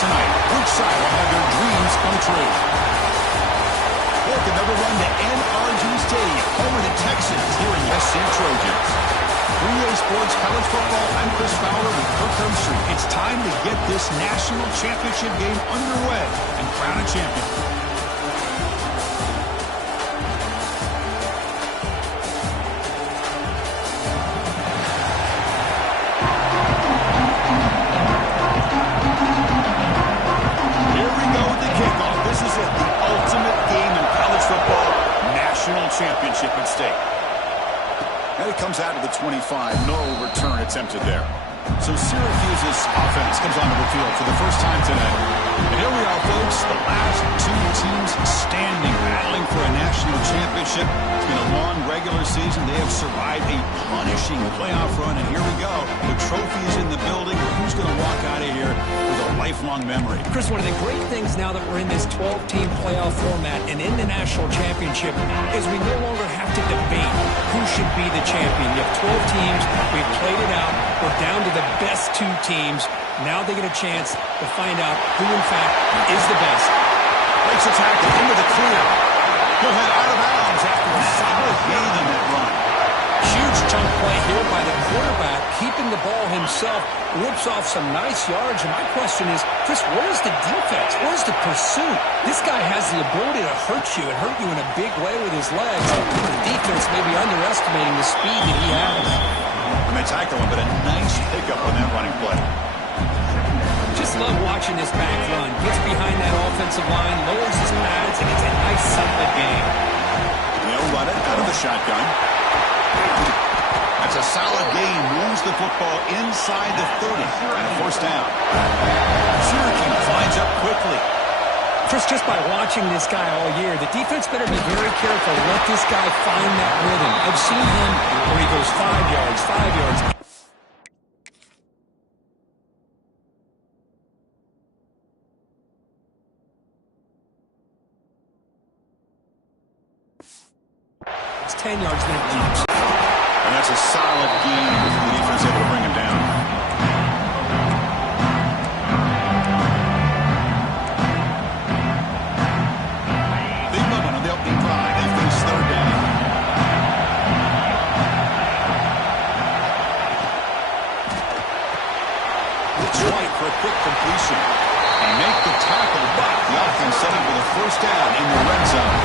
tonight. Which side will have their dreams come true? Look, another run to NRG Stadium, home of the Texans here in SC Trojans. 3A Sports College Football, I'm Chris Fowler with Kirk Herbstreit. It's time to get this national championship game underway and crown a champion. Championship at stake. And it comes out of the 25. No return attempted there. So Syracuse's offense comes onto the field for the first time tonight. And here we are, folks. The last two teams standing, battling for a national championship. It's been a long regular season. They have survived a punishing playoff run. And here we go. The trophy is in the building. Who's going to walk out of here with a lifelong memory? Chris, one of the great things now that we're in this 12-team playoff format and in the national championship is we no longer have to debate who should be the champion. You have 12 teams. We've played it out. We're down to the best two teams. Now they get a chance to find out who, in fact, is the best. Breaks a tackle into the clear. He'll head out of bounds after a solid gain on that run. Huge chunk play here by the quarterback, keeping the ball himself, rips off some nice yards. And my question is, Chris, where's the defense? Where's the pursuit? This guy has the ability to hurt you and hurt you in a big way with his legs. The defense may be underestimating the speed that he has. And they tackle him, but a nice pickup on that running play. Just love watching this back run. Gets behind that offensive line, lowers his pads, and it's a nice, solid game. They'll run it out of the shotgun. That's a solid gain. Moves the football inside the 30 and a first down. Syracuse lines up quickly. Chris, just by watching this guy all year, the defense better be very careful to let this guy find that rhythm. I've seen him where he goes 5 yards, 5 yards. It's 10 yards, then it leaves. And that's a solid gain. The defense able to bring him down. Big moment on the opening drive. They finish third down. It's right for a quick completion. And make the tackle, but the offense setting for the first down in the red zone.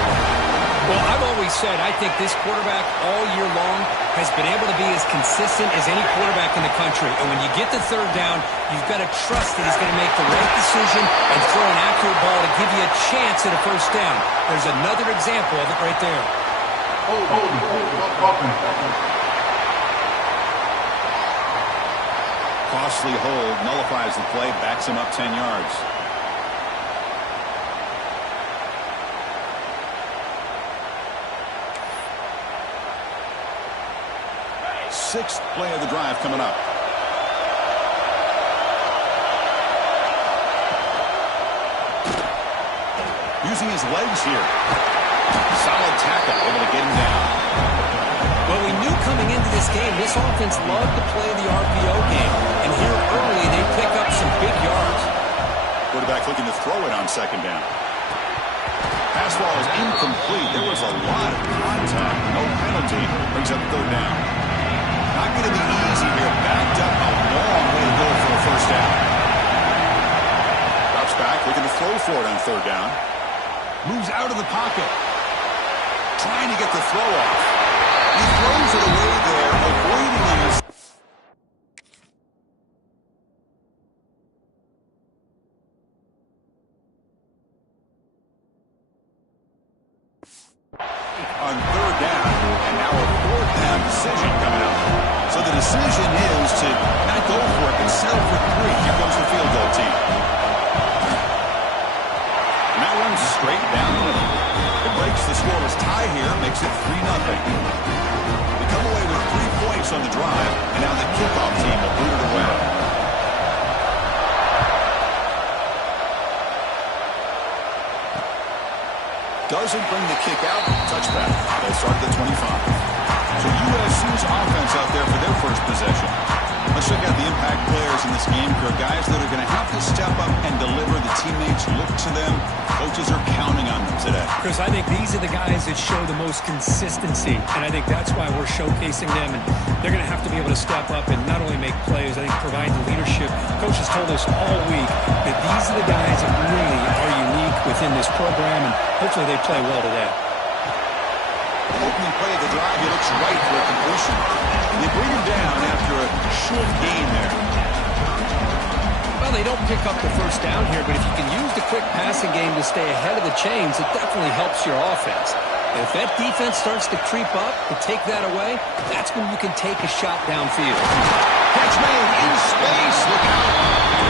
Well, I've always said I think this quarterback all year long has been able to be as consistent as any quarterback in the country. And when you get the third down, you've got to trust that he's going to make the right decision and throw an accurate ball to give you a chance at a first down. There's another example of it right there. Costly hold, nullifies the play, backs him up 10 yards. Sixth play of the drive coming up. Using his legs here. Solid tackle, able to get him down. Well, we knew coming into this game, this offense loved to play the RPO game. And here early, they pick up some big yards. Quarterback looking to throw it on second down. Pass ball is incomplete. There was a lot of contact. No penalty. Brings up third down. Not going to be easy here. Backed up a long way to go for a first down. Drops back, looking to throw for it on third down. Moves out of the pocket. Trying to get the throw off. He throws it away there, avoiding on his... on third down, and now a fourth down decision coming up. So the decision is to not go for it, but settle for 3. Here comes the field goal team. And that one's straight down the middle. It breaks the scoreless tie here, makes it 3-0. They come away with 3 points on the drive, and now the kickoff team will boot it away. Doesn't bring the kick out. Touchback. They'll start at the 25. So USC's offense out there for their first possession. Let's check out the impact players in this game. There are guys that are going to have to step up and deliver. The teammates look to them. Coaches are counting on them today. Chris, I think these are the guys that show the most consistency, and I think that's why we're showcasing them. And they're going to have to be able to step up and not only make plays, I think provide the leadership. Coach has told us all week that these are the guys that really are unique within this program, and hopefully they play well today. Opening play of the drive, he looks right for a completion. They bring him down after a short gain there. Well, they don't pick up the first down here, but if you can use the quick passing game to stay ahead of the chains, it definitely helps your offense. And if that defense starts to creep up, to take that away, that's when you can take a shot downfield. Catch made in space. Look out.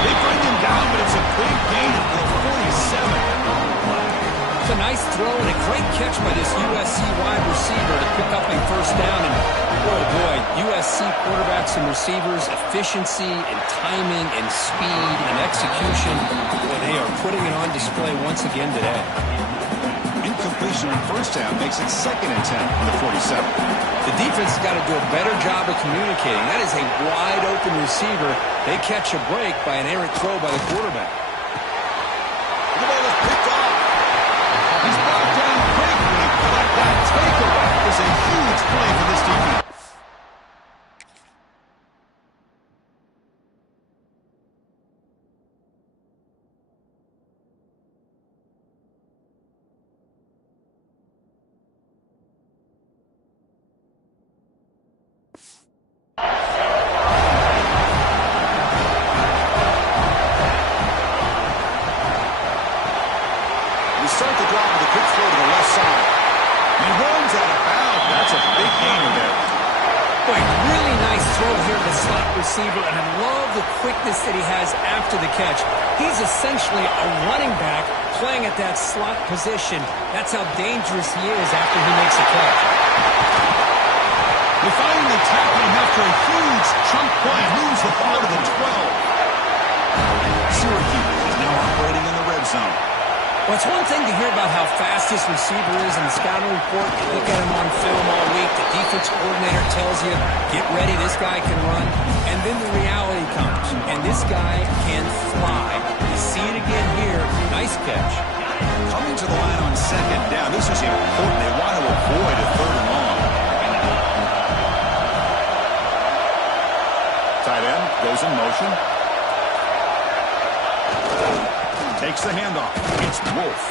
They bring him down, but it's a big gain at the 47. It's a nice throw and a great catch by this USC wide receiver to pick up a first down. And, oh boy, USC quarterbacks and receivers, efficiency and timing and speed and execution. Boy, they are putting it on display once again today. Incompletion on first down makes it 2nd and 10 on the 47. The defense has got to do a better job of communicating. That is a wide-open receiver. They catch a break by an errant throw by the quarterback. The ball is picked off. He's brought down quickly, but that takeaway is a huge play for this defense. Start the drive with a quick throw to the left side. He runs out of bounds. That's a big gainer there. Boy, really nice throw here to the slot receiver, and I love the quickness that he has after the catch. He's essentially a running back playing at that slot position. That's how dangerous he is after he makes a catch. They finally tackle him after a huge chunk play. Moves the ball to the 12. Syracuse is now operating in the red zone. Well, it's one thing to hear about how fast this receiver is in the scouting report. You look at him on film all week. The defense coordinator tells you, get ready, this guy can run. And then the reality comes, and this guy can fly. You see it again here. Nice catch. Coming to the line on 2nd down. This is important. They want to avoid a 3rd and long. Tight end goes in motion. Takes the handoff. It's Wolf.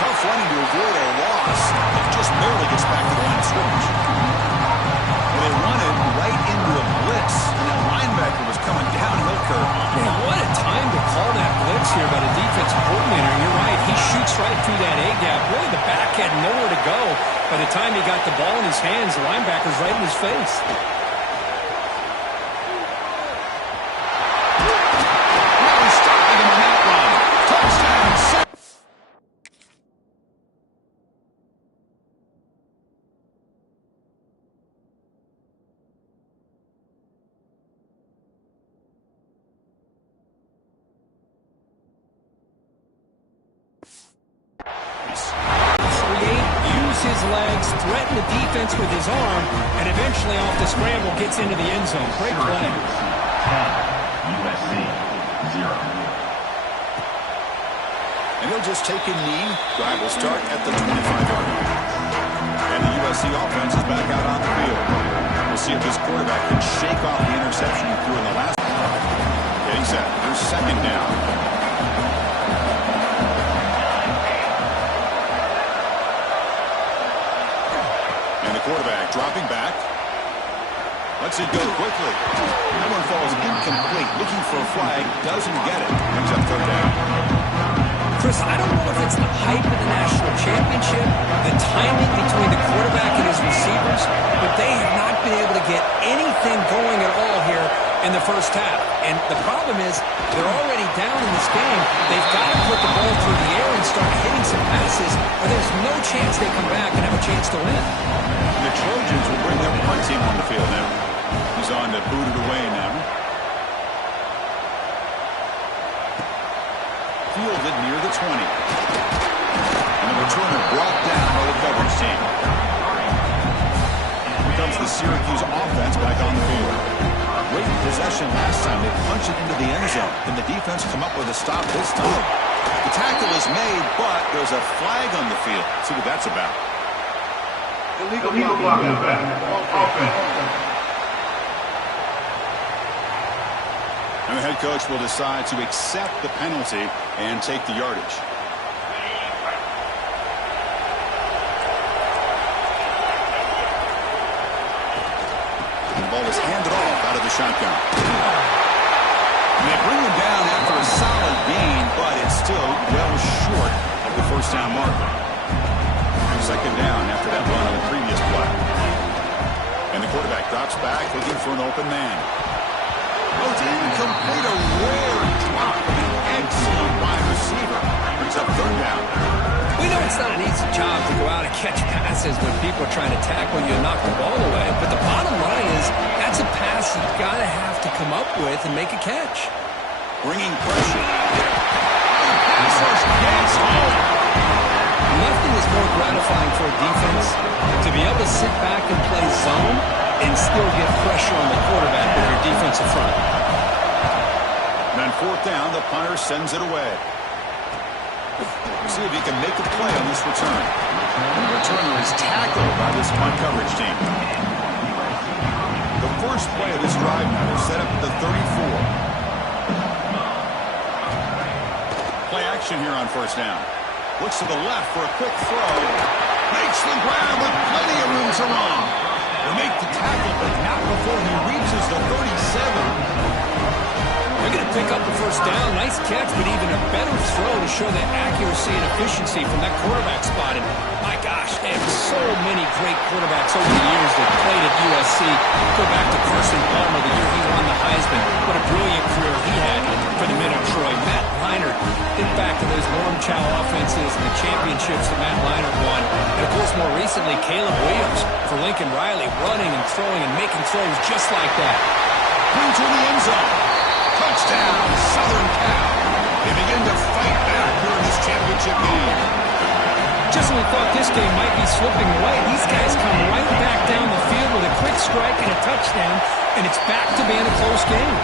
Tough running to avoid a loss. It just barely gets back to the line of scrimmage. Well, they run it right into a blitz. And that linebacker was coming downhill curve. Man, what a time to call that blitz here by the defense coordinator. You're right. He shoots right through that A-gap. Really, the back had nowhere to go. By the time he got the ball in his hands, the linebacker's right in his face. His legs, threaten the defense with his arm, and eventually off the scramble gets into the end zone. Great play. 10, USC 0. And he'll just take a knee. Drive will start at the 25-yard line. And the USC offense is back out on the field. We'll see if this quarterback can shake off the interception he threw in the last drive. Getting set. Here's 2nd down. Quarterback dropping back. Lets it go quickly. That one falls incomplete. Looking for a flag. Doesn't get it. Brings up 3rd down. Chris, I don't know if it's the hype of the national championship, the timing between the quarterback and his receivers, but they have not been able to get anything going at all here in the first half. And the problem is they're already down in this game. They've got to put the ball through the air and start hitting some passes, or there's no chance they come back and have a chance to win. The Trojans will bring their punt team on the field now. He's on to boot it away now. Fielded near the 20. And the returner brought down by the coverage team. Here comes the Syracuse offense back on the field. great possession last time. They punch it into the end zone. Can the defense come up with a stop this time? The tackle is made, but there's a flag on the field. Let's see what that's about. Illegal block in the back. Offense. And the head coach will decide to accept the penalty and take the yardage. And the ball is handed off out of the shotgun. And they bring him down after a solid gain, but it's still well short of the first down marker. Second down after that run on the previous play. And the quarterback drops back looking for an open man. Oh, it's incomplete, a rare drop from an excellent wide receiver. Brings up third down. We know it's not an easy job to go out and catch passes when people are trying to tackle you and knock the ball away. But the bottom line is that's a pass you've got to have to come up with and make a catch. Bringing pressure. Pass rush gets home. Nothing is more gratifying for a defense to be able to sit back and play zone and still get pressure on the quarterback with your defensive front. And on fourth down, the punter sends it away. See if he can make a play on this return. The returner is tackled by this punt coverage team. The first play of this drive now is set up at the 34. Play action here on first down. Looks to the left for a quick throw. Makes the grab with plenty of room to run. They make the tackle, but not before he reaches the 37. They're going to pick up the first down. Nice catch, but even a better throw to show the accuracy and efficiency from that quarterback spot. And my gosh, they have so many great quarterbacks over the years that played at USC. Go back to Carson Palmer the year he won the Heisman. What a brilliant career he had for the men of Troy. Matt Leinart, think back to those Norm Chow offenses and the championships that Matt Leinart won. And of course, more recently, Caleb Williams for Lincoln Riley, running and throwing and making throws just like that. Into the end zone. Touchdown, Southern Cal. They begin to fight back here in this championship game. Just when we thought this game might be slipping away, these guys come right back down the field with a quick strike and a touchdown, and it's back to being a close game.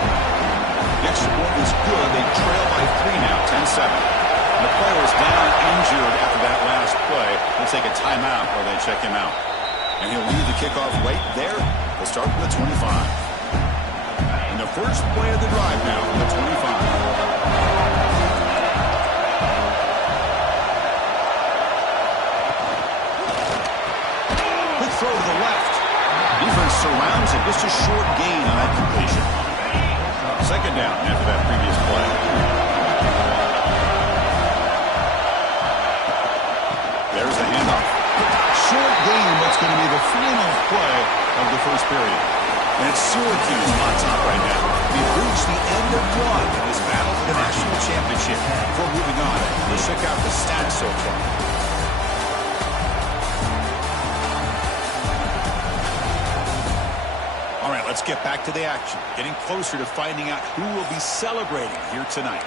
The extra point is good. They trail by 3 now, 10-7. The player is down injured after that last play. They'll take a timeout while they check him out. And he'll lead the kickoff right there. They'll start from the 25. And the first play of the drive now from the 25. Quick throw to the left. Defense surrounds it. Just a short gain on that completion. Second down after that previous play. There's the handoff. Short gain, what's going to be the final play of the first period. And it's Syracuse on top right now. We've reached the end of one in this battle for the national championship. Before moving on, let's check out the stats so far. All right, let's get back to the action. Getting closer to finding out who will be celebrating here tonight.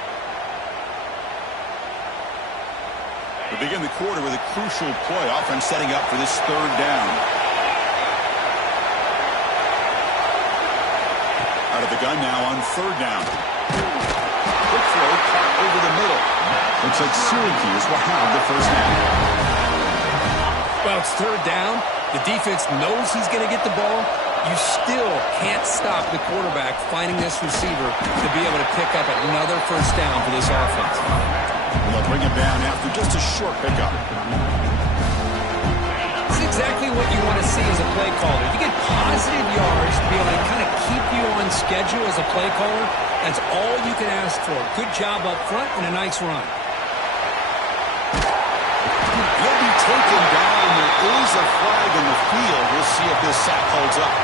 We begin the quarter with a crucial play. Offense setting up for this third down. Out of the gun now on third down. Quick throw caught over the middle. Looks like Syracuse will have the first down. Well, it's third down. The defense knows he's going to get the ball. You still can't stop the quarterback finding this receiver to be able to pick up another first down for this offense. Well, they'll bring him down after just a short pickup. It's exactly what you want to see as a play caller. You get positive yards to be able to kind of keep you on schedule as a play caller. That's all you can ask for. Good job up front and a nice run. He'll be taken down. There is a flag in the field. We'll see if this sack holds up.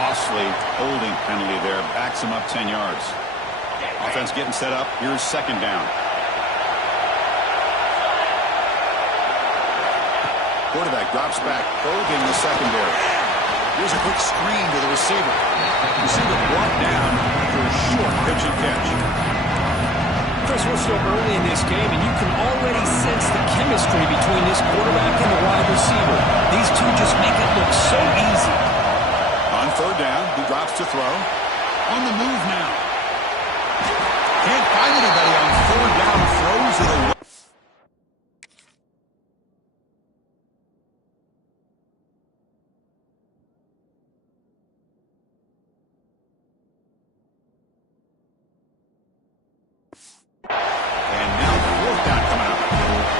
Costly holding penalty there. Backs him up 10 yards. Offense getting set up. Here's second down. Quarterback drops back, probing the secondary. Here's a quick screen to the receiver. Receiver brought down for a short pitch and catch. Chris, we're still early in this game, and you can already sense the chemistry between this quarterback and the wide receiver. These two just make it look so easy. On third down, he drops to throw. On the move now. Can't find anybody on third down, throws it away. And now fourth down coming up.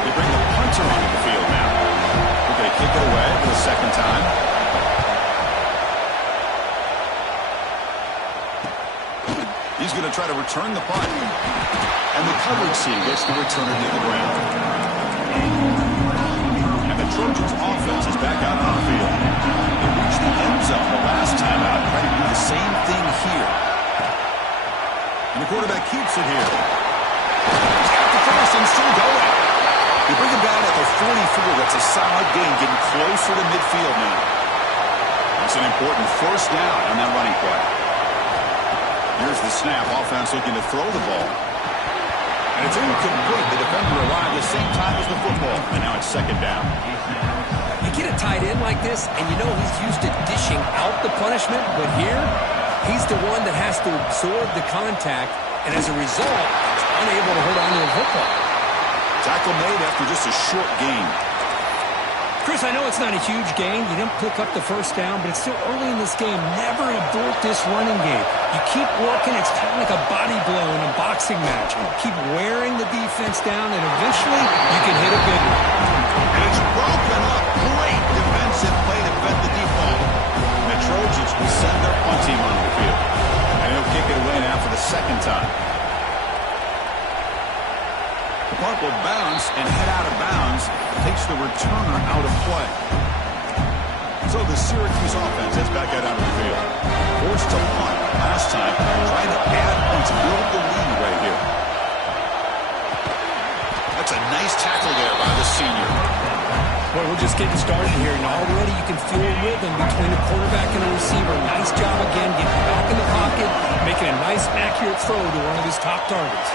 They bring the punter onto the field now. We're going to kick it away for the second time. He's going to try to return the punt. And the coverage team gets the returner near the ground. And the Trojans offense is back out on the field. They reached the end zone the last time out. Trying to do the same thing here. And the quarterback keeps it here. He's got the first and still going. They bring him down at the 44. That's a solid gain, getting closer to midfield now. That's an important first down on that running play. Here's the snap. Offense looking to throw the ball. And it's incomplete. The defender arrived at the same time as the football. And now it's second down. You get a tight end like this, and you know he's used to dishing out the punishment, but here, he's the one that has to absorb the contact, and as a result, he's unable to hold on to the football. Tackle made after just a short gain. Chris, I know it's not a huge gain. You didn't pick up the first down, but it's still early in this game. Never abort this running game. You keep working. It's kind of like a body blow in a boxing match. Keep wearing the defense down, and eventually you can hit a big one. And it's broken up. Great defensive play to prevent the default. And the Trojans will send their punt team on the field. And he'll kick it away now for the second time. The punt will bounce and head out of bounds. Takes the returner out of play. So the Syracuse offense heads back out onto the field. Forced to punt last time. Trying to add points, build the lead right here. That's a nice tackle there by the senior. Well, we're just getting started here, and already you can feel a rhythm between the quarterback and the receiver. Nice job again, getting back in the pocket, making a nice, accurate throw to one of his top targets.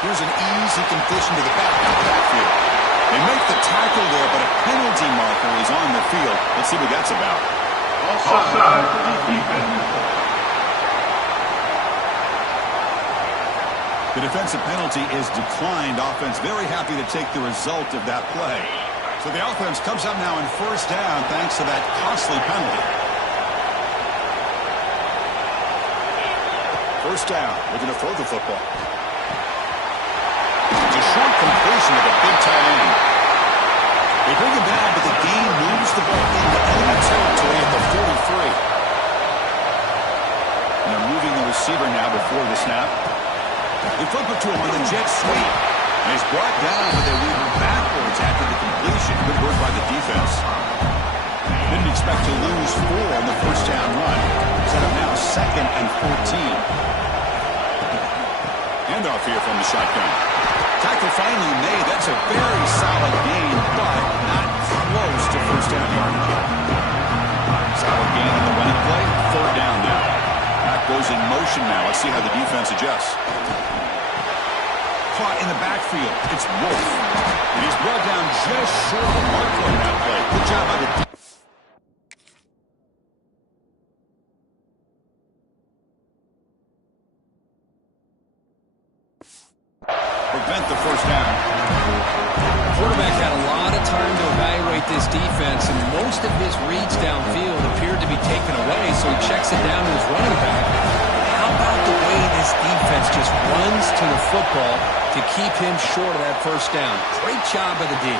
Here's an easy completion to the backfield. They make the tackle there, but a penalty marker is on the field. Let's see what that's about. Offside, defense. The defensive penalty is declined. Offense very happy to take the result of that play. So the offense comes up now in first down thanks to that costly penalty. First down, looking to throw the football. It's a short completion of a big tight end. They bring him down, but the gain moves the ball into enemy territory at the 43. And they're moving the receiver now before the snap. They flip it to him on the jet sweep. And he's brought down, but they weave him backwards after the completion. Good work by the defense. Didn't expect to lose 4 on the first down run. Set up now second and 14. Handoff here from the shotgun. Tackle finally made. That's a very solid gain, but not close to first down yardage. Solid gain on the running play. Third down now. Back goes in motion now. Let's see how the defense adjusts. Caught in the backfield. It's Wolf. And he's brought down just short of the marker on that play. Good job by the defense. Prevent the first down. The quarterback had a lot of time to evaluate this defense, and most of his reads downfield appeared to be taken away, so he checks it down to his running back. How about the way this defense just runs to the football to keep him short of that first down? Great job by the D.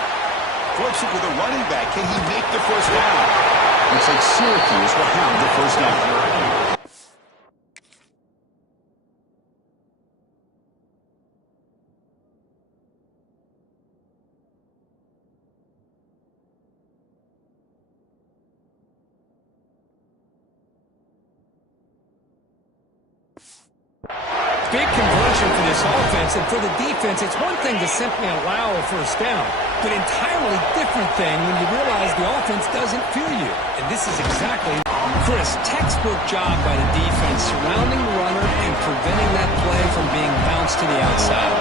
Flips it with a running back. Can he make the first down? Looks like Syracuse will have the first down. Big conversion situation for this offense, and for the defense, it's one thing to simply allow a first down, but entirely different thing when you realize the offense doesn't fear you. And this is exactly, Chris, textbook job by the defense, surrounding the runner and preventing that play from being bounced to the outside.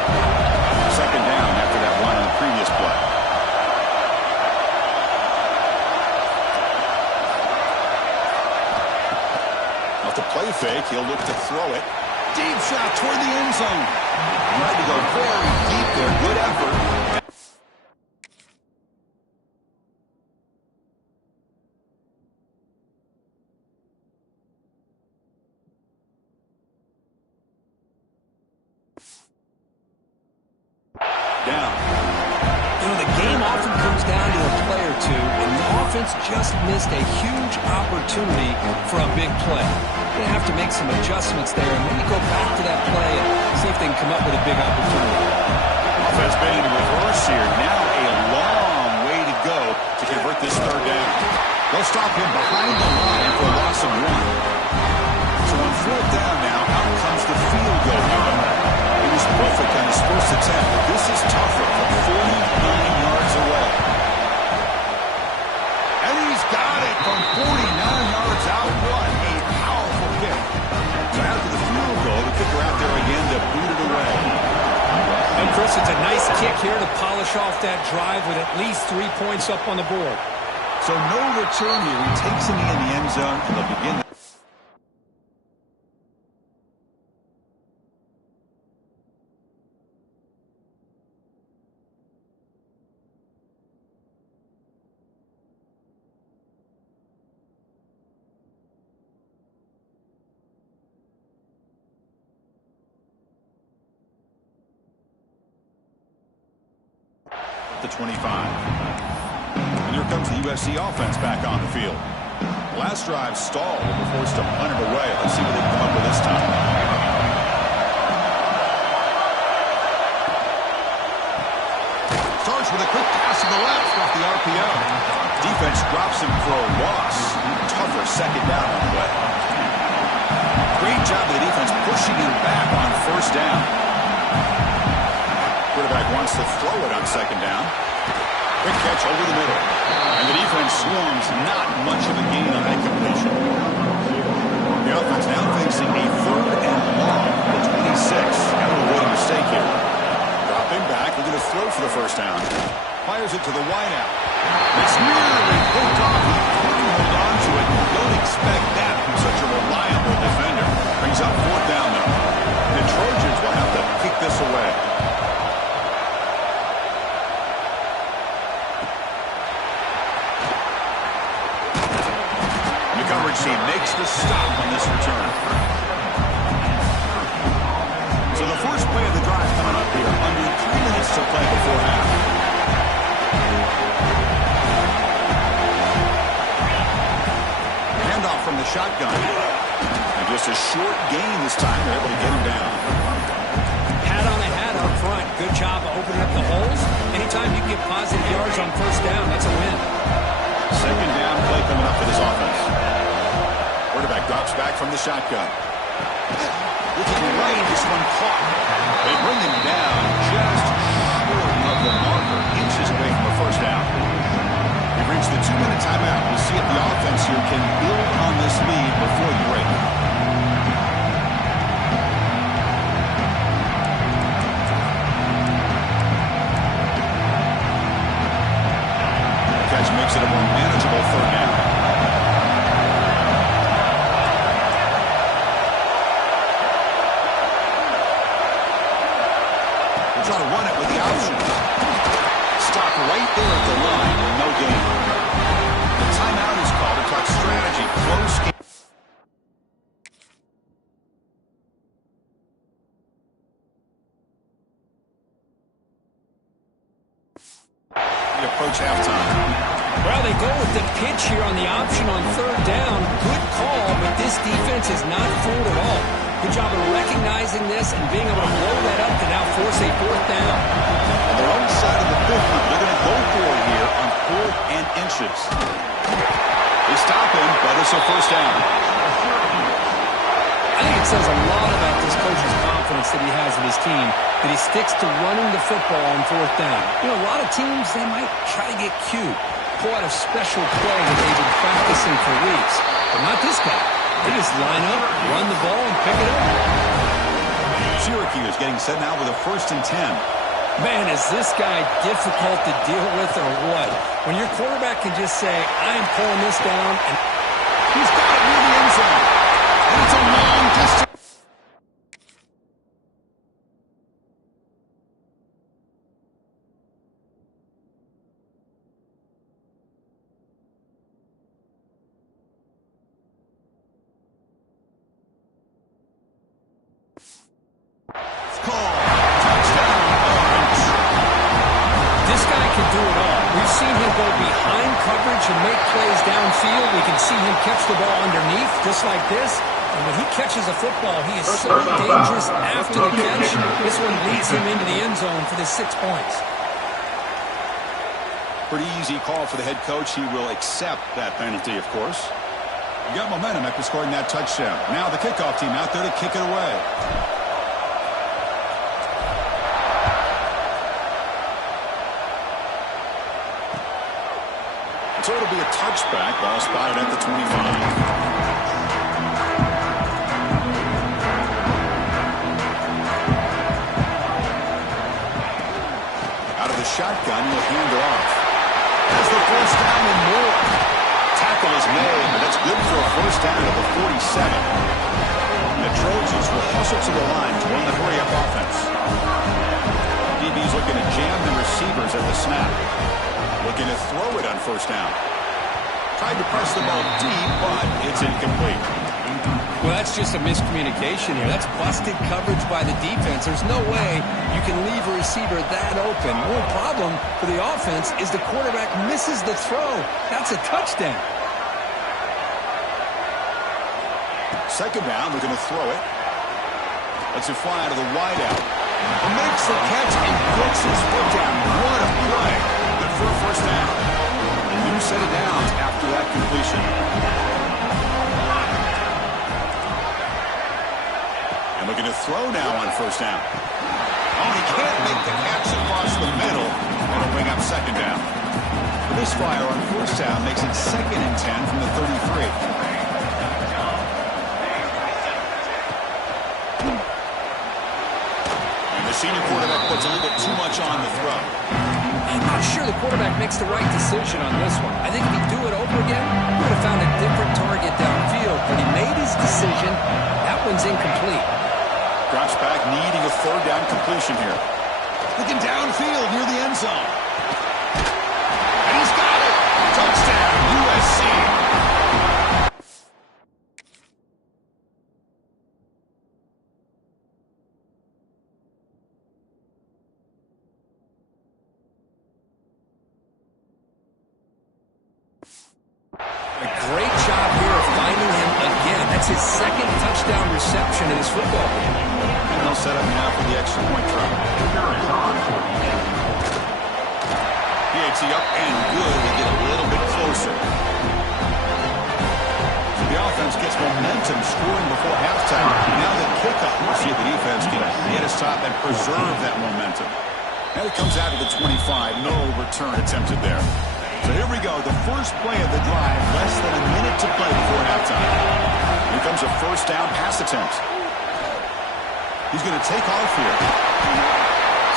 Second down after that run on the previous play. Off the play fake, he'll look to throw it. Deep shot toward the end zone. Tried to go very deep there. Good effort. Down. You know, the game often comes down to a play or two, and the offense just missed a huge opportunity for a big play. They have to make some adjustments there, and maybe go back to that play and see if they can come up with a big opportunity. Offense been in reverse here. Now a long way to go to convert this third down. They'll stop him behind the line for a loss of 1. So on fourth down now, out comes the field goal unit. He was perfect on his first attempt, but this is tougher from 49 yards away. And he's got it from 49 yards out. What a powerful kick. So after the field goal, the kicker out there again to boot it away. And Chris, it's a nice kick here to polish off that drive with at least 3 points up on the board. So no return here. He takes him in the end zone, and they'll begin. The 25. And here comes the USC offense back on the field. Last drive stalled and were forced to punt it away. Let's see what they come up with this time. Starts with a quick pass to the left off the RPO. Defense drops him for a loss. Tougher second down on the way. Great job of the defense pushing him back on first down. Quarterback wants to throw it on second down. Quick catch over the middle. And the defense swarms. Not much of a gain on that completion. The offense now facing a third and long at 26. Got to avoid a mistake here. Dropping back. Looking to throw for the first down. Fires it to the wideout. It's nearly picked off. He couldn't hold on to it. Don't expect that from such a reliable defender. Brings up fourth down, though. The Trojans will have to kick this away. Coverage team makes the stop on this return. So the first play of the drive coming up here. Under 3 minutes to play before half. Handoff from the shotgun. And just a short gain this time. They're able to get him down. Hat on the hat up front. Good job of opening up the holes. Anytime you get positive yards on first down, that's a win. Second down play coming up for this offense. Quarterback drops back from the shotgun. Looking right, this one caught. They bring him down just short of the marker, inches away from a first down. We've reached the 2-minute timeout. We'll see if the offense here can build on this lead before the break. The catch makes it a more manageable third down. Try to run it with the option. Stop right there at the line and no gain. The timeout is called to talk strategy. Close game. We approach halftime. Well, they go with the pitch here on the option on third down. Good call, but this defense is not fooled at all. Good job of recognizing this and being able to blow that up to now force a fourth down. On their own side of the 50, they're going to go for it here on 4th and inches. They stop him, but it's a first down. I think it says a lot about this coach's confidence that he has in his team, that he sticks to running the football on fourth down. You know, a lot of teams, they might try to get cute, pull out a special play that they've been practicing for weeks. But not this guy. They just line up, run the ball, and pick it up. Syracuse getting set now with a 1st and 10. Man, is this guy difficult to deal with or what? When your quarterback can just say, I am pulling this down, and he's got it near the end zone. And it's a long distance. Just like this, and when he catches a football, he is so dangerous after the catch. This one leads him into the end zone for the 6 points. Pretty easy call for the head coach. He will accept that penalty, of course. You got momentum after scoring that touchdown. Now the kickoff team out there to kick it away. So it'll be a touchback. Ball spotted at the 25. Shotgun will hand it off. Has the first down and more. Tackle is made, but that's good for a first down at the 47. And the Trojans will hustle to the line to run the hurry-up offense. DB's looking to jam the receivers at the snap. Looking to throw it on first down. Tried to press the ball deep, but it's incomplete. Well, that's just a miscommunication here. That's busted coverage by the defense. There's no way you can leave a receiver that open. One problem for the offense is the quarterback misses the throw. That's a touchdown. Second down, they're going to throw it. Lets it fly out of the wideout. Makes the catch and puts his foot down. What a play. Good for a first down. And you set it down after that completion. Looking to throw now on first down. Oh, he can't make the catch across the middle. And it'll bring up second down. This fire on first down makes it 2nd and 10 from the 33. And the senior quarterback puts a little bit too much on the throw. I'm not sure the quarterback makes the right decision on this one. I think if he'd do it over again, he would have found a different target downfield. But he made his decision. That one's incomplete. Drops back, needing a 3rd down completion here. Looking downfield near the end zone. And he's got it. Touchdown, USC. A great job here of finding him again. That's his 2nd touchdown reception in this football game. And they'll set up now for the extra point try. PAT up and good. They get a little bit closer. So the offense gets momentum scoring before halftime. Now the kickoff. We'll see if the defense can get a stop and preserve that momentum. And it comes out of the 25. No return attempted there. So here we go. The first play of the drive. Less than a minute to play before halftime. Here comes a first down pass attempt. He's going to take off here.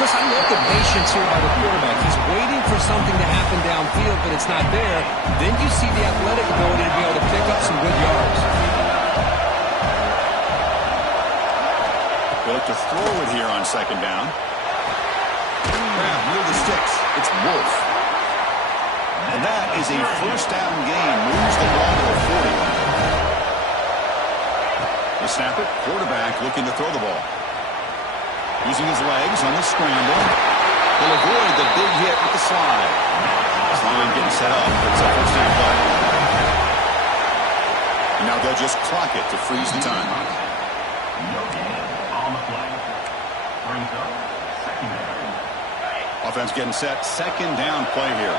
Chris, I love the patience here by the quarterback. He's waiting for something to happen downfield, but it's not there. Then you see the athletic ability to be able to pick up some good yards. They look to throw it here on second down. Grab near the sticks. It's Wolf. And that is a first down gain. Moves the ball to the 40. The snapper, quarterback looking to throw the ball. Using his legs on the scramble. He'll avoid the big hit with the slide. Slide getting set up. It's a first down play. And now they'll just clock it to freeze the time. On the play. Brings up second down. Offense getting set. Second down play here.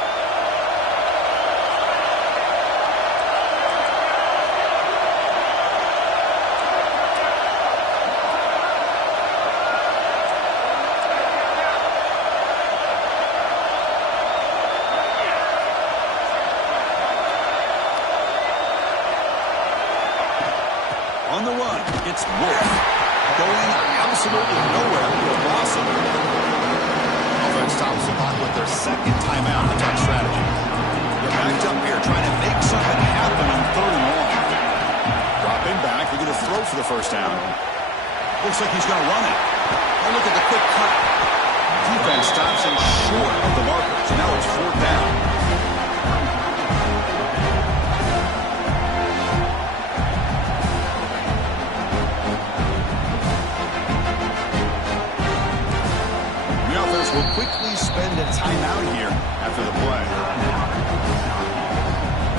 On the run, it's Wolf. Going absolutely nowhere with Blossom. Offense stops the clock with their second timeout attack strategy. They're backed up here trying to make something happen on 3rd and long. Dropping back, they're going to throw for the first down. Looks like he's going to run it. Oh, look at the quick cut. Defense stops him short of the marker, so now it's 4th down. The offense will quickly spend a timeout here after the play.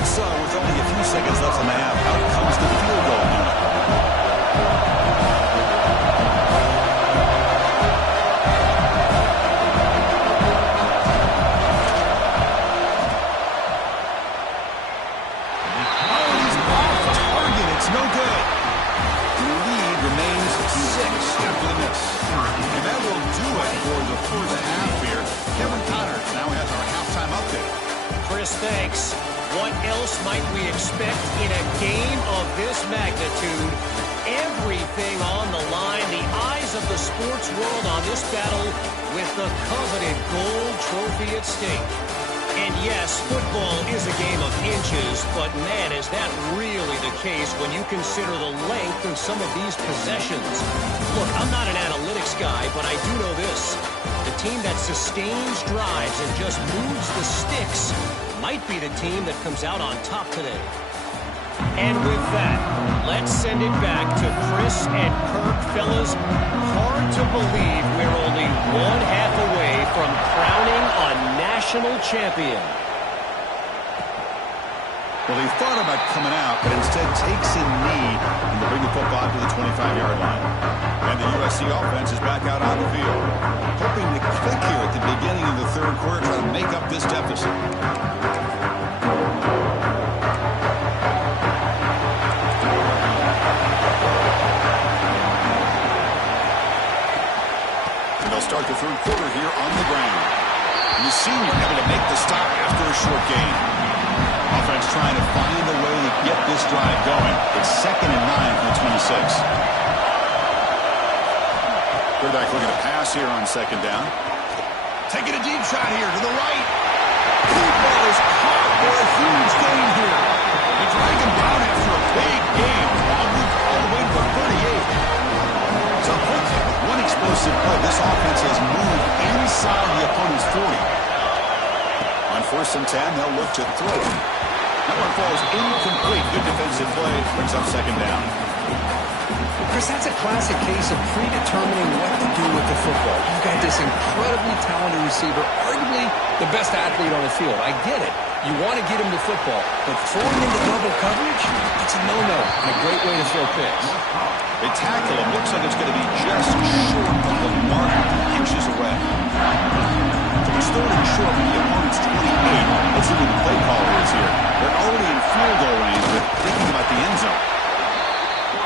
So, with only a few seconds left in the half, out comes the field goal unit. Thanks. What else might we expect in a game of this magnitude? Everything on the line, the eyes of the sports world on this battle with the coveted gold trophy at stake. And yes, football is a game of inches, but man, is that really the case when you consider the length of some of these possessions. Look, I'm not an analytics guy, but I do know this. The team that sustains drives and just moves the sticks might be the team that comes out on top today. And with that, let's send it back to Chris and Kirk. Fellas, hard to believe we're only 1/2 away from crowning a national champion. Well, he thought about coming out, but instead takes a knee and to bring the football to the 25-yard line. And the USC offense is back out on the field, hoping to click here at the beginning of the 3rd quarter, try to make up this deficit. And they'll start the 3rd quarter here on the ground. And the senior having to make the stop after a short gain. Offense trying to find a way to get this drive going. It's 2nd and 9 from the 26. Quarterback looking to pass here on 2nd down. Taking a deep shot here to the right. Deep ball is caught for a huge gain here. They drag him down after a big game. Ball moved all the way to the 38. So quickly, with one explosive play, this offense has moved inside the opponent's 40. On 1st and 10, they'll look to throw it. That one falls incomplete. Good defensive play. Brings up 2nd down. Chris, that's a classic case of predetermining what to do with the football. You've got this incredibly talented receiver, arguably the best athlete on the field. I get it. You want to get him the football, but throwing into double coverage, it's a no-no and a great way to throw picks. They tackle him. Looks like it's going to be just short of the mark, inches away. So it's third and short from the opponent's 28. Let's see what the play caller is here. They're already in field goal range, but thinking about the end zone.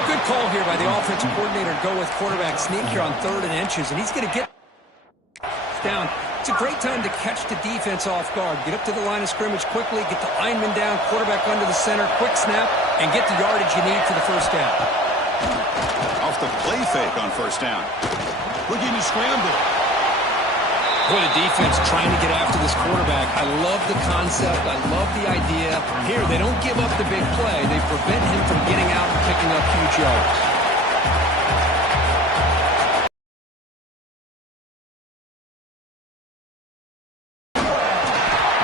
Good call here by the offensive coordinator to go with quarterback sneak here on 3rd and inches, and he's going to get down. It's a great time to catch the defense off guard. Get up to the line of scrimmage quickly, get the lineman down, quarterback under the center, quick snap, and get the yardage you need for the first down. Off the play fake on 1st down. Looking to scramble. What a defense trying to get after this quarterback. I love the concept. I love the idea. Here, they don't give up the big play. They prevent him from getting out and picking up huge yards.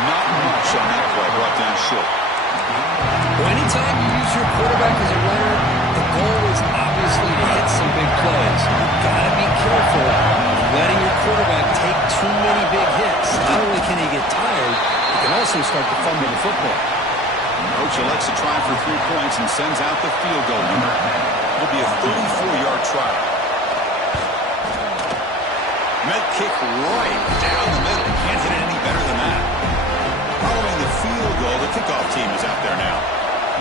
Not much on that play. Brought down short. Well, anytime you use your quarterback as a runner, the goal is obviously to hit some big plays. You've got to be careful letting your quarterback take too many big hits. Not only can he get tired, he can also start to fumble the football. Coach elects to try for 3 points and sends out the field goal unit. It'll be a 34-yard try. Met kick right down the middle. Can't hit it any better than that. Following the field goal, the kickoff team is out there now.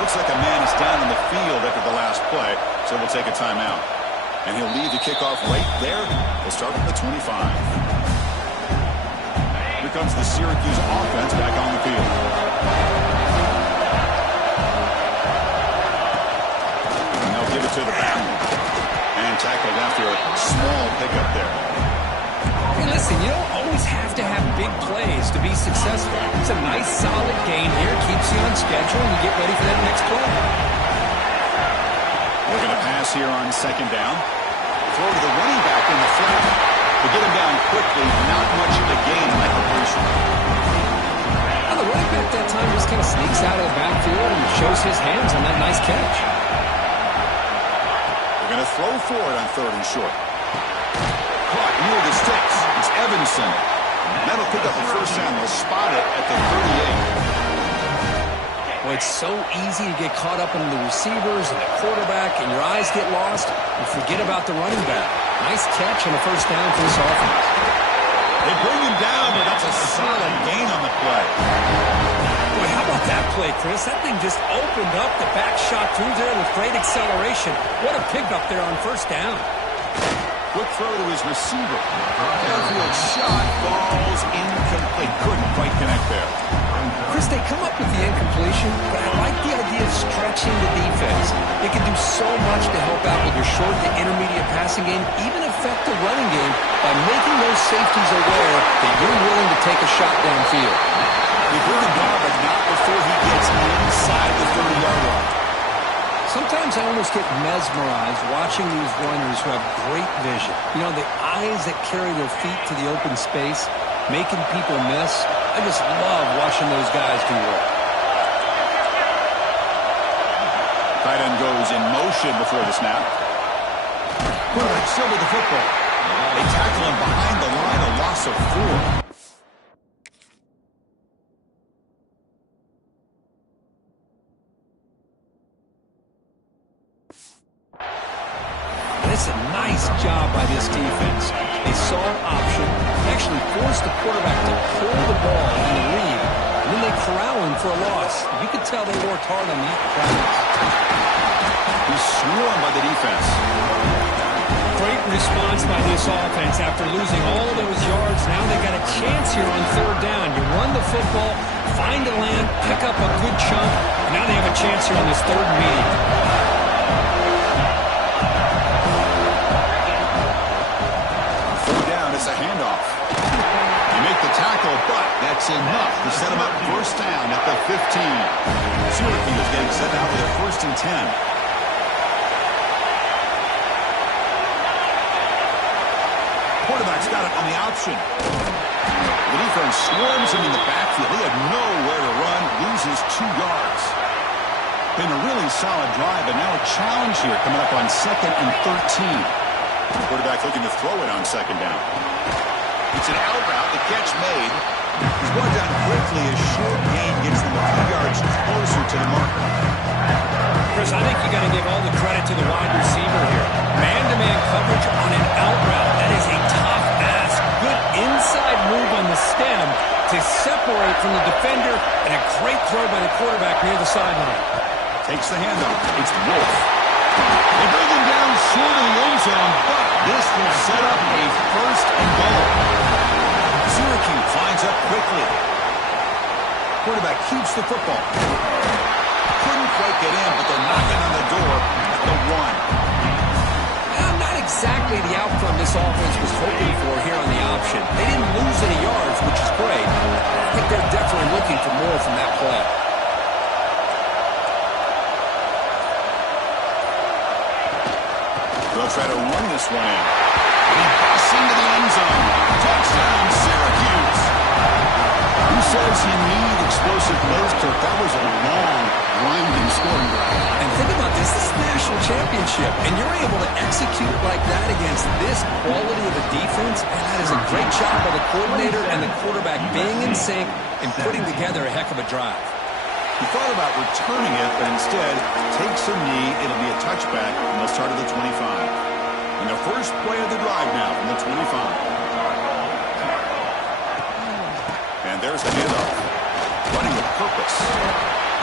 Looks like a man is down in the field after the last play, so we'll take a timeout. And he'll lead the kickoff right there. We'll start from the 25. Here comes the Syracuse offense back on the field. And they'll give it to the Listen, you don't always have to have big plays to be successful. It's a nice, solid gain here. Keeps you on schedule, and you get ready for that next play. We're going to pass here on second down. Throw to the running back in the flat. To get him down quickly, not much of a gain in that completion. Now the running back that time just kind of sneaks out of the backfield and shows his hands on that nice catch. We're going to throw forward on 3rd and short. Caught near the sticks. It's Evanson. That'll pick up a first down. They'll spot it at the 38. Well, it's so easy to get caught up in the receivers and the quarterback, and your eyes get lost, and forget about the running back. Nice catch on the first down for this offense. They bring him down, but that's a solid gain on the play. Boy, how about that play, Chris? That thing just opened up. The back shot through there with great acceleration. What a pickup there on first down. Quick throw to his receiver. Downfield shot falls incomplete. Couldn't quite connect there. Chris, they come up with the incompletion, but I like the idea of stretching the defense. It can do so much to help out with your short to intermediate passing game, even affect the running game by making those safeties aware that you're willing to take a shot downfield. They bring him down, but not before he gets inside the 30-yard line. Sometimes I almost get mesmerized watching these runners who have great vision. You know, the eyes that carry their feet to the open space, making people miss. I just love watching those guys do work. Tight end goes in motion before the snap. Quarterback still with the football. They tackle him behind the line, a loss of 4. It's a nice job by this defense. They saw an option, actually forced the quarterback to pull the ball in the read, and then they corral him for a loss. You could tell they worked hard on that practice. He's swarmed by the defense. Great response by this offense after losing all those yards. Now they got a chance here on 3rd down. You run the football, find a lane, pick up a good chunk, and now they have a chance here on this 3rd and medium. It's a handoff. You make the tackle, but that's enough to set him up first down at the 15. Syracuse getting set out with their 1st and 10. Quarterback's got it on the option. The defense swarms him in the backfield. He had nowhere to run, loses 2 yards. Been a really solid drive, but now a challenge here coming up on 2nd and 13. Quarterback looking to throw it on 2nd down. It's an out route. The catch made. He's brought down quickly. A short gain gets them a few yards closer to the marker. Chris, I think you got to give all the credit to the wide receiver here. Man-to-man coverage on an out route. That is a tough ask. Good inside move on the stem to separate from the defender, and a great throw by the quarterback near the sideline. Takes the handoff. It's Wolf. They bring him down short of the end zone, but this will set up a 1st and goal. Syracuse lines up quickly. Quarterback keeps the football. Couldn't quite get in, but they're knocking on the door at the 1. Well, not exactly the outcome this offense was hoping for here on the option. They didn't lose any yards, which is great. I think they're definitely looking for more from that play. They'll try to run this one in. And he busts into the end zone. Touchdown, Syracuse. Who says you need explosive plays, Kirk? That was a long, grinding scoring drive. And think about this. This is the national championship, and you're able to execute like that against this quality of a defense, and that is a great job by the coordinator and the quarterback being in sync and putting together a heck of a drive. He thought about returning it, but instead takes a knee. It'll be a touchback, and they'll start at the 25. And the first play of the drive now from the 25. And there's the handoff. Running with purpose.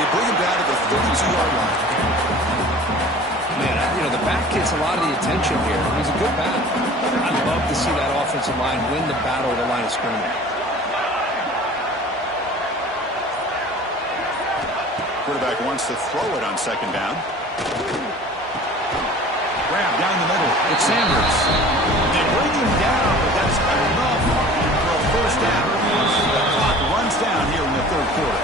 They bring him down to the 32-yard line. Man, you know, the back gets a lot of the attention here. He's a good back. I'd love to see that offensive line win the battle at the line of scrimmage. Quarterback wants to throw it on 2nd down. Grab down the middle. It's Sanders. They bring him down, but that's enough down. The clock runs down here in the third quarter.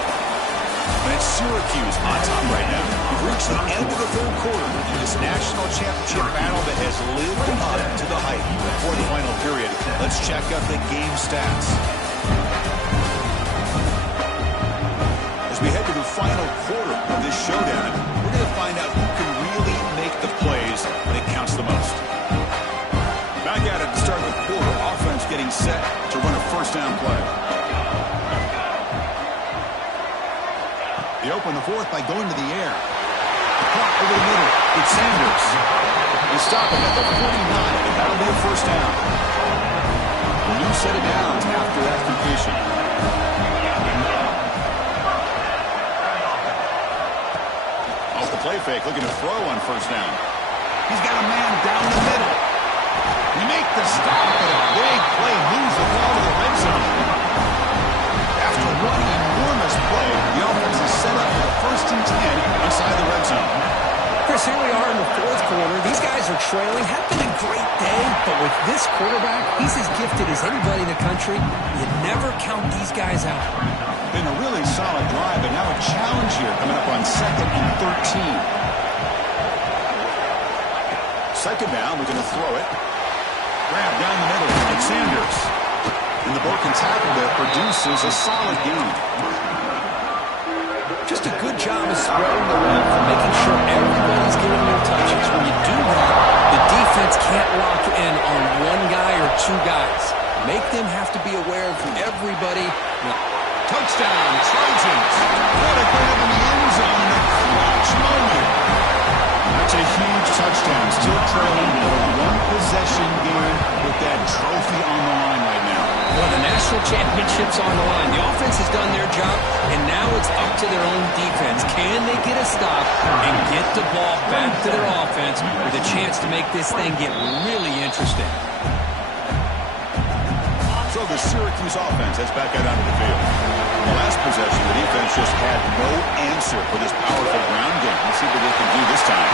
And it's Syracuse on top right now. We've reached the end of the third quarter in this national championship battle that has lived up to the hype. Before the final period, let's check out the game stats. As we head to the final quarter of this showdown, we're going to find out who can really make the plays when it counts the most. Back at it to start the quarter. Offense getting set to run a first down play. They open the fourth by going to the air. The clock over the middle. It's Sanders. They stop him at the 49, and that'll be a first down. A new set of downs after that completion. Off the play fake, looking to throw on first down. He's got a man down the middle. We make the stop, but a big play moves the ball to the red zone. After one enormous play, the offense is set up for the 1st and 10 inside the red zone. Chris, here we are in the fourth quarter. These guys are trailing. Had been a great day, but with this quarterback, he's as gifted as anybody in the country. You never count these guys out. Been a really solid drive, but now a challenge here coming up on 2nd and 13. Second down, we're going to throw it. Grab down the middle. It's Sanders. And the broken tackle there produces a solid gain. Just a good job of spreading the wealth and making sure everybody's getting their touches. When you do that, the defense can't lock in on one guy or two guys. Make them have to be aware of everybody. Touchdown, Trojans. What a grab in the end zone in a clutch moment. That's a huge touchdown. Still trailing, but a one-possession game with that trophy on the line right now. Well, the national championship's on the line. The offense has done their job, and now it's up to their own defense. Can they get a stop and get the ball back to their offense with a chance to make this thing get really interesting? So the Syracuse offense heads back out onto the field. The last possession, the defense just had no answer for this powerful ground game. Let's see what they can do this time.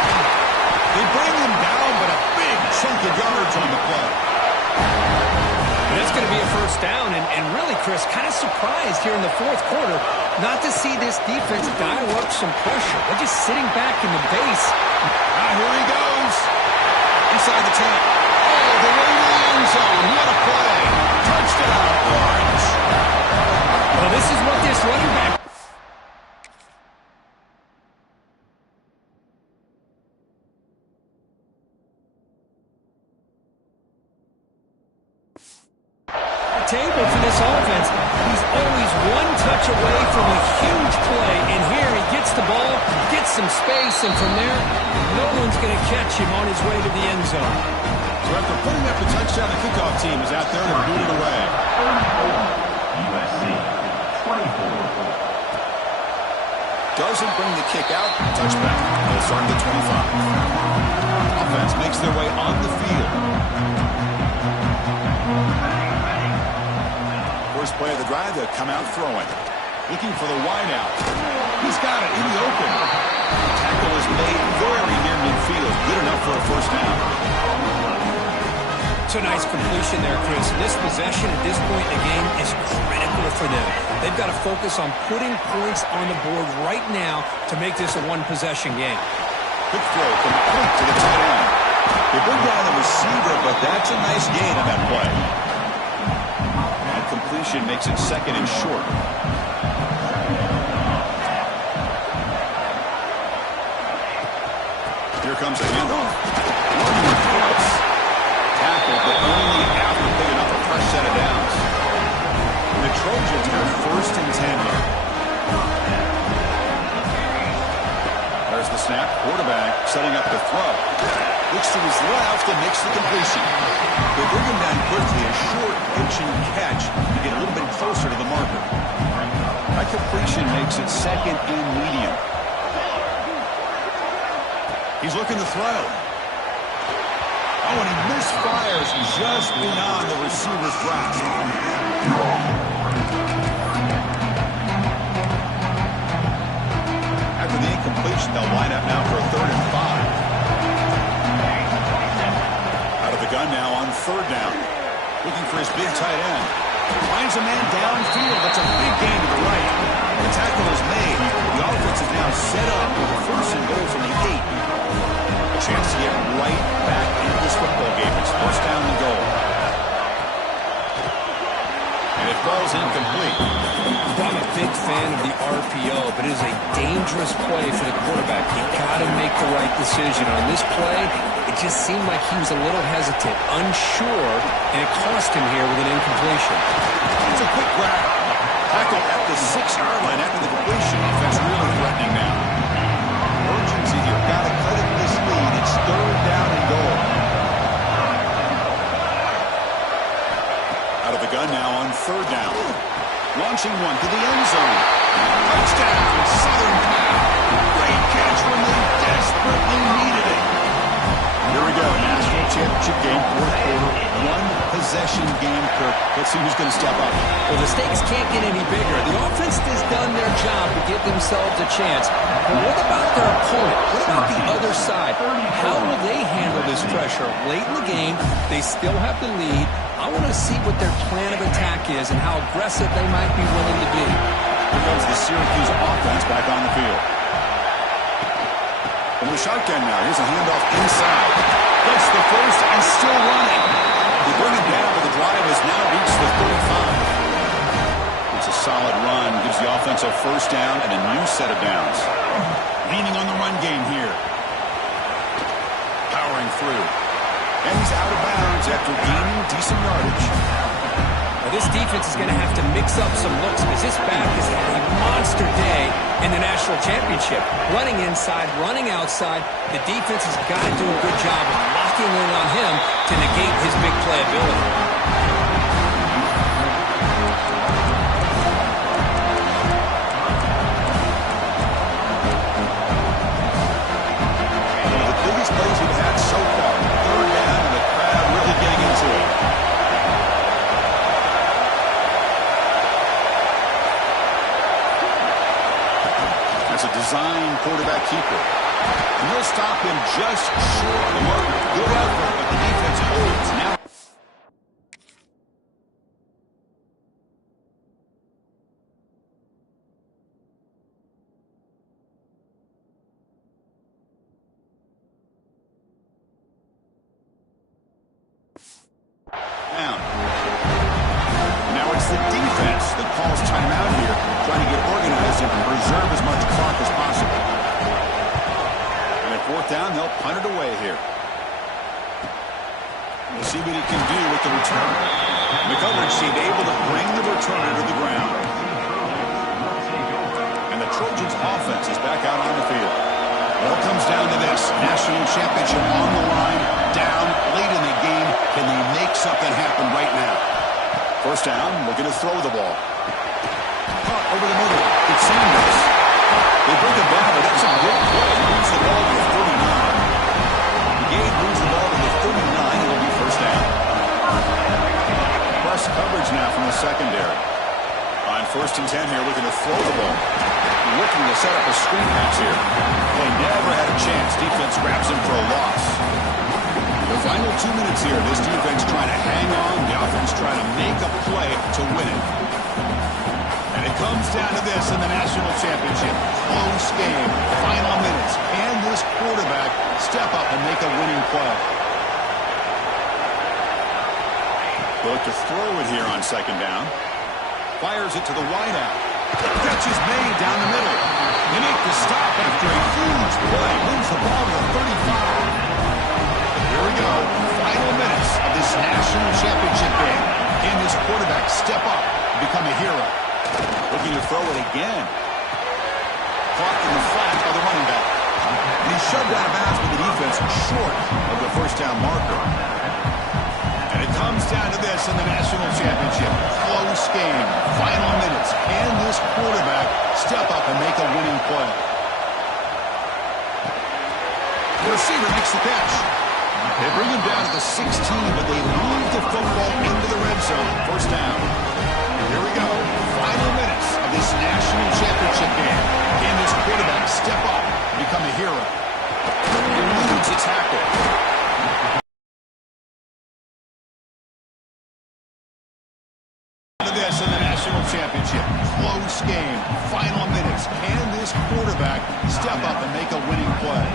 They bring him down, but a big chunk of yards on the play. That's going to be a first down, and really, Chris, kind of surprised here in the fourth quarter not to see this defense dial up some pressure. They're just sitting back in the base. Here he goes. Inside the 10. Oh, the way to the end zone. What a play. Touchdown, Orange. Well, this is what this running back... table for this offense. He's always one touch away from a huge play, and here he gets the ball, gets some space, and from there, no one's going to catch him on his way to the end zone. So after putting up the touchdown, the kickoff team is out there to boot it away. USC 24. Doesn't bring the kick out. Touchback. They'll start at the 25. Offense makes their way on the field. First play of the drive, they'll come out throwing. Looking for the wideout. He's got it in the open. The tackle is made very near midfield. Good enough for a first down. It's a nice completion there, Chris. This possession at this point in the game is critical for them. They've got to focus on putting points on the board right now to make this a one-possession game. Quick throw complete to the tight end. They bring down the receiver, but that's a nice gain on that play. Completion makes it second and short. Here comes a handoff. Tackle, but only after picking up a fresh set of downs. The Trojans have 1st and 10 here. There's the snap. Quarterback setting up the throw. Looks to his left and makes the completion. They bring him down quickly, a short pitch and catch to get a little bit closer to the marker. That completion makes it second and medium. He's looking to throw. Oh, and he misfires just beyond the receiver's grasp. After the incompletion, they'll line up now for a 3rd and 5. Out of the gun now on 3rd down. Looking for his big tight end. Finds a man downfield. That's a big gain to the right. The tackle is made. The offense is now set up with a first and goal from the 8. A chance to get right back into this football game. It's first down and goal. And it falls incomplete. I'm a big fan of the RPO, but it is a dangerous play for the quarterback. You got to make the right decision. On this play, it just seemed like he was a little hesitant, unsure, and it cost him here with an incompletion. It's a quick grab. Tackle at the 6-yard line after the completion. Offense really threatening now. Urgency here. Got to cut it this lead. It's third down and goal. Out of the gun now on third down. Launching one to the end zone. Touchdown, Southern Cal. Great catch when they desperately needed it. Here we go, national championship game, fourth quarter, one-possession game, Kirk. Let's see who's going to step up. Well, the stakes can't get any bigger. The offense has done their job to give themselves a chance. But what about their opponent? What about the other side? How will they handle this pressure? Late in the game, they still have the lead. I want to see what their plan of attack is and how aggressive they might be willing to be. Here comes the Syracuse offense back on the field. From the shotgun now, here's a handoff inside. Gets the first and still running. They bring it down, but the drive has now reached the 35. It's a solid run, gives the offense a first down and a new set of downs. Leaning on the run game here. Powering through. And he's out of bounds after gaining decent yardage. Now this defense is going to have to mix up some looks because this back has had a monster day in the national championship. Running inside, running outside. The defense has got to do a good job of locking in on him to negate his big play ability. Design quarterback keeper. And he'll stop him just short of the mark. Good effort, but the defense holds now. Down. Now it's the defense that calls timeout here, trying to get organized and preserve as much clock as possible. And at fourth down, they'll punt it away here. We'll see what he can do with the return. The coverage seemed able to bring the returner to the ground. And the Trojans' offense is back out on the field. All comes down to this. National championship on the line, down late in the game. Can they make something happen right now? First down, looking to throw the ball. Caught over the middle. It's Sanders. They bring it down, but that's a good play. Moves the ball to the 39. The game moves the ball to the 39. It'll be first down. Press coverage now from the secondary. On first and 10 here, looking to throw the ball. Looking to set up a screen pass here. They never had a chance. Defense grabs him for a loss. The final 2 minutes here, this defense trying to hang on, the offense trying to make a play to win it. And it comes down to this in the national championship. Close game, final minutes. Can this quarterback step up and make a winning play? Look to throw it here on second down. Fires it to the wideout. Catch is made down the middle. They make the stop after a huge play. Moves the ball to the 35. Here we go. Final minutes of this national championship game. Can this quarterback step up and become a hero? Looking to throw it again. Caught in the flat by the running back. And he's shoved out of bounds with the defense short of the first down marker. And it comes down to this in the national championship. Close game. Final minutes. Can this quarterback step up and make a winning play? The receiver makes the catch. They bring him down to the 16, but they move the football into the red zone. First down. Here we go. Final minutes of this national championship game. Can this quarterback step up and become a hero? Eludes a tackle. step up and make a winning play.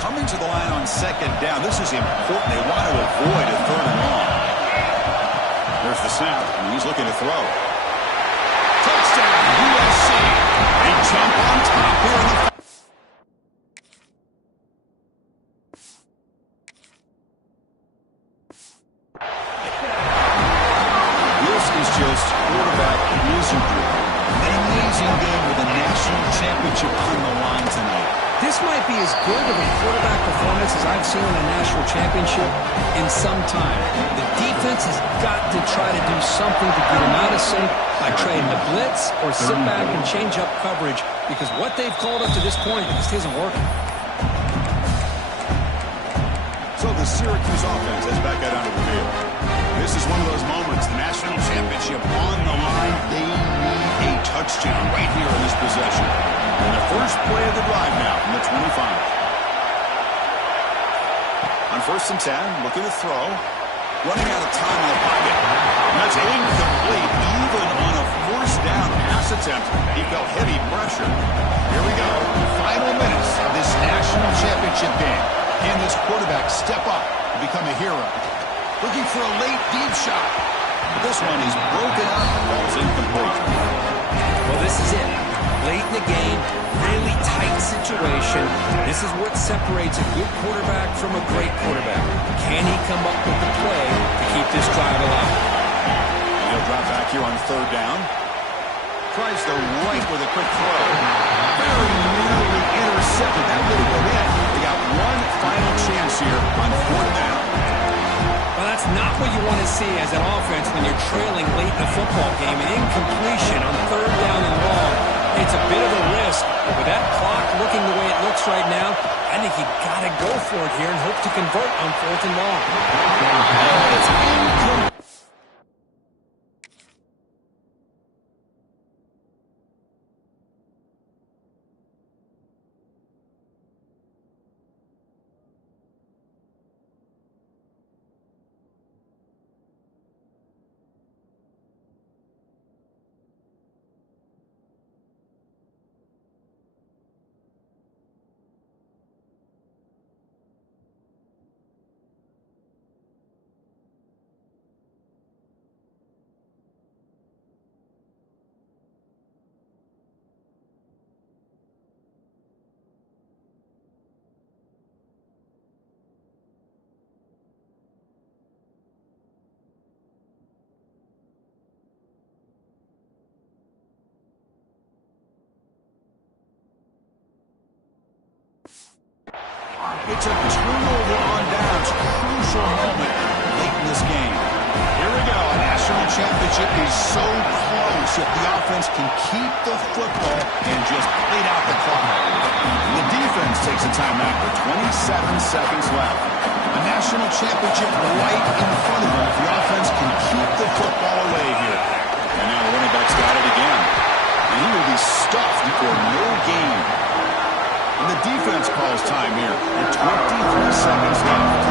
Coming to the line on second down. This is important. They want to avoid a third and long. There's the snap, and he's looking to throw. Touchdown, USC. They jump on top here in the... This is just quarterback wizardry. An amazing game with a national championship on the line tonight. This might be as good of a quarterback performance as I've seen in a national championship in some time. The defense has got to try to do something to get him out of sync by trading the blitz or sit back and change up coverage, because what they've called up to this point just isn't working. So the Syracuse offense is back out onto the field. This is one of those moments, the national championship on the line. They need a touchdown right here in this possession. And the first play of the drive now from the 25. On 1st and 10, looking to throw. Running out of time in the pocket. And that's incomplete. Even on a 1st down pass attempt, he felt heavy pressure. Here we go. Final minutes of this national championship game. Can this quarterback step up and become a hero? Looking for a late deep shot. But this one is broken up. Ball's incomplete. Well, this is it. Late in the game, really tight situation. This is what separates a good quarterback from a great quarterback. Can he come up with the play to keep this drive alive? And he'll drop back here on 3rd down. Tries the right with a quick throw. Very nearly intercepted. That would have been it. They got one final chance here on 4th down. Well, that's not what you want to see as an offense when you're trailing late in the football game. An incompletion on 3rd down and long. It's a bit of a risk, but with that clock looking the way it looks right now, I think you got to go for it here and hope to convert on 4th and long. It's incomplete. It's a turnover on downs. Crucial moment late in this game. Here we go. A national championship is so close if the offense can keep the football and just bleed out the clock. The defense takes a timeout with 27 seconds left. A national championship right in front of them if the offense can keep the football away here. And now the running back's got it again. And he will be stuffed for no gain. And the defense calls time here with 23 seconds left.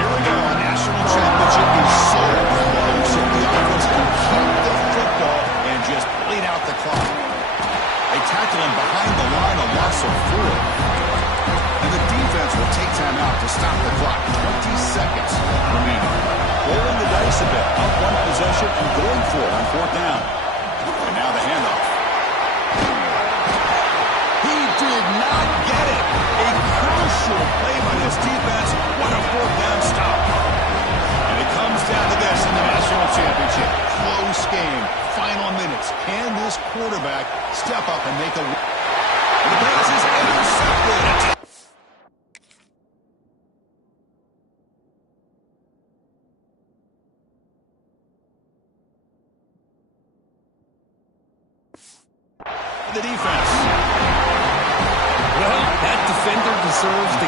Here we go. A national championship is so close if the offense can keep the football and just bleed out the clock. They tackle him behind the line, a loss of 4. And the defense will take time out to stop the clock. 20 seconds remaining. Rolling the dice a bit. Up one possession and going for it on 4th down. And now the handoff. Did not get it. A crucial play by this defense. What a 4th down stop. And it comes down to this in the national championship. Close game. Final minutes. Can this quarterback step up and make a... And the pass is intercepted. The defense. Well, that defender deserves the